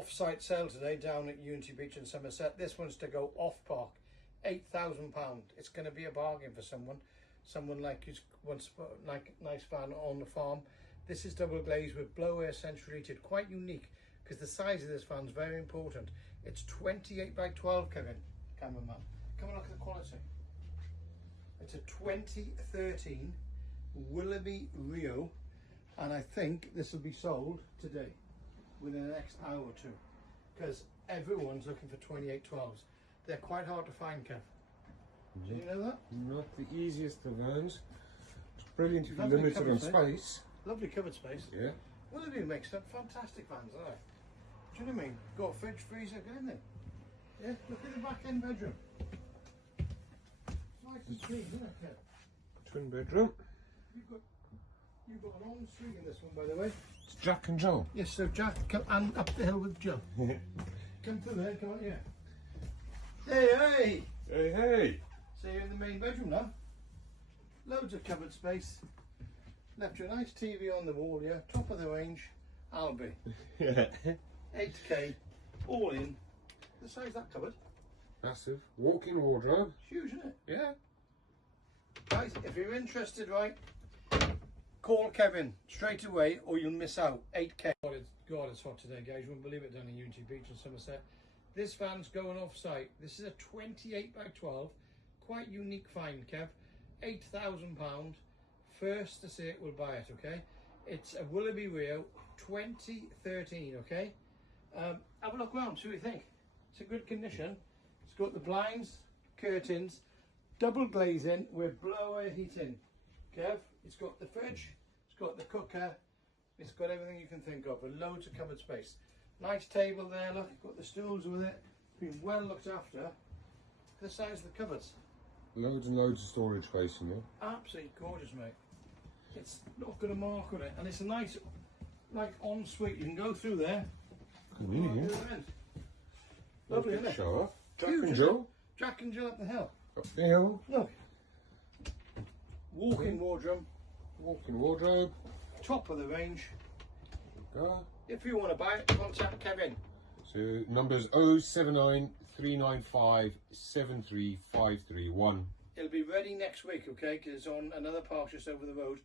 off-site sale today down at Unity Beach in Somerset. This one's to go off-park, £8,000. It's going to be a bargain for someone like who wants like nice van on the farm. This is double glazed with blow air central heated, quite unique because the size of this van is very important. It's 28 by 12, Kevin, cameraman. Come and look at the quality. It's a 2013 Willoughby Rio, and I think this will be sold today within the next hour or two because everyone's looking for 2812s. They're quite hard to find, Kev. Did you know that? Not the easiest of vans. It's brilliant if you're limited on space. Lovely covered space. Yeah. Willoughby makes some fantastic vans, don't they? Do you know what I mean? Got a fridge, freezer, got everything. Yeah, look at the back end bedroom. Nice and clean, isn't it, Kev? Twin bedroom. You've got an ensuite in this one, by the way. It's Jack and Joe. Yes, so Jack, come and up the hill with Joe. Come through there, come on, yeah. Hey, hey! Hey, hey! So you're in the main bedroom now. Loads of cupboard space. Left you a nice TV on the wall here. Top of the range, Albi. Yeah. 8K, all in. The size of that cupboard? Massive. Walk-in wardrobe. It's huge, isn't it? Yeah. Guys, if you're interested, right, call Kevin straight away or you'll miss out. 8K. God, it's hot today, guys. You wouldn't believe it down in Unity Beach in Somerset. This van's going off-site. This is a 28 by 12. Quite unique find, Kev. £8,000. First to see it will buy it, okay? It's a Willoughby Rio 2013, okay? Have a look around, see what you think. It's a good condition. It's got the blinds, curtains, double glazing with blower heating. Kev, it's got the fridge, it's got the cooker, it's got everything you can think of, with loads of cupboard space. Nice table there, look, got the stools with it. It's been well looked after. The size of the cupboards. Loads and loads of storage space in there. Absolutely gorgeous, mate. It's not got a mark on it, and it's a nice, like, ensuite. You can go through there. Convenient. Lovely, isn't it? Shower. Jack Huge, and isn't Joe. it? Jack and Jill up the hill. Up the hill. Look. Walk-in wardrobe. Walk-in wardrobe. Top of the range. Go. If you want to buy it, contact Kevin. So numbers 079 395 73531. It'll be ready next week, okay? Because it's on another park just over the road.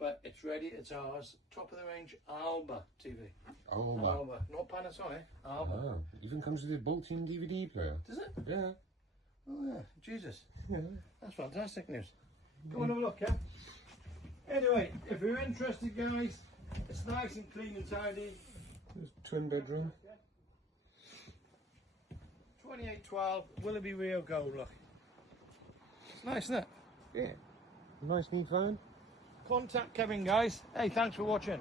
But it's ready, it's ours. Top of the range, Alba TV. Alba. Not Panasonic, Alba. Ah, even comes with a built-in DVD player. Does it? Yeah. Oh yeah, Jesus. Yeah. That's fantastic news. Go and have a look, yeah? Anyway, if you're interested, guys, it's nice and clean and tidy. There's a twin bedroom. 2812 Willoughby Rio Gold, look. It's nice, isn't it? Yeah. Nice neat phone. Contact Kevin, guys. Hey, thanks for watching.